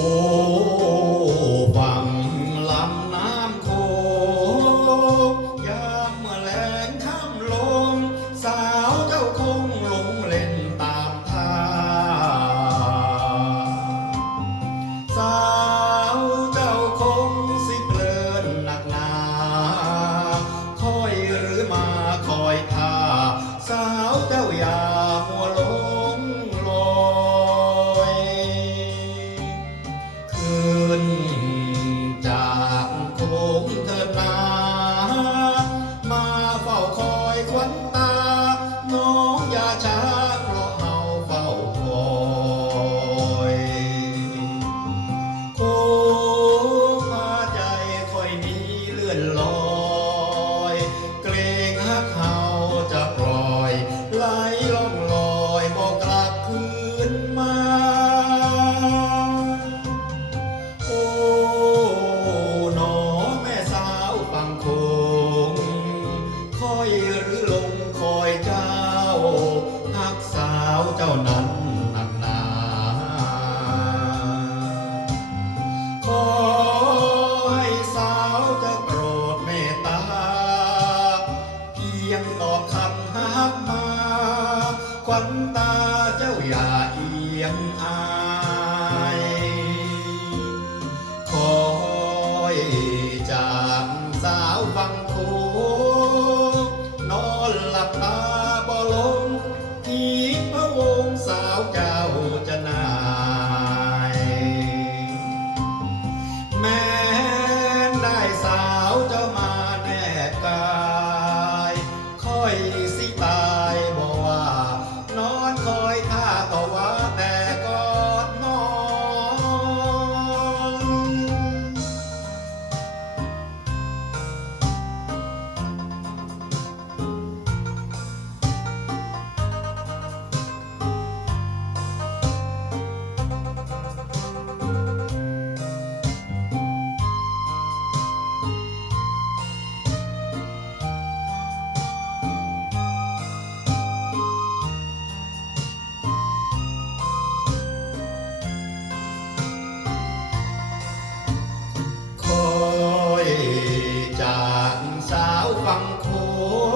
Oh. อกคำหักมา ควันตาเจ้าอย่าเอียงอา 않고